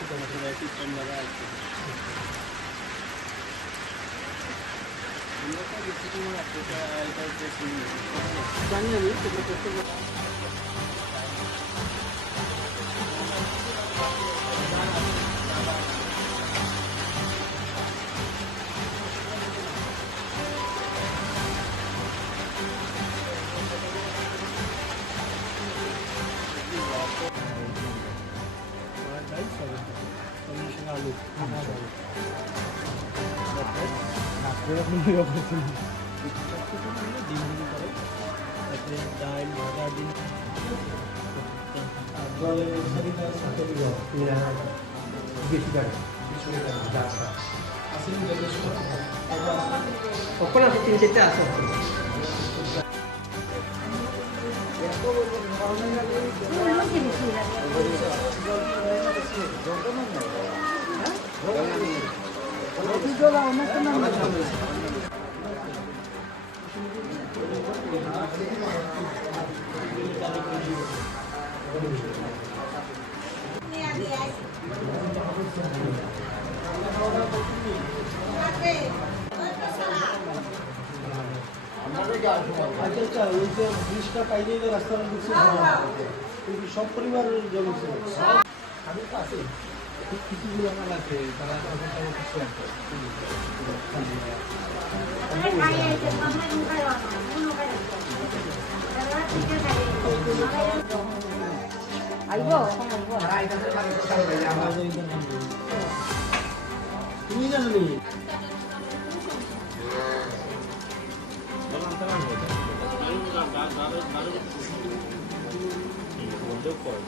system লাগা আছে আমরা তো কিছু কোনো একটা এটা জানি আমি সেটা করতে আলু ডিম করে তারপরে ডাল ভাজা ডিম ওখানে আছে 3-4টা আছে আচ্ছা ওই যে ব্রিজটা পাইলেই যে রাস্তাটা ঢুকছে সব পরিবারের জন্য আমি তো আছি কিছুগুলো আমার আছে তারা তুমি জানো নি বন্ধ করে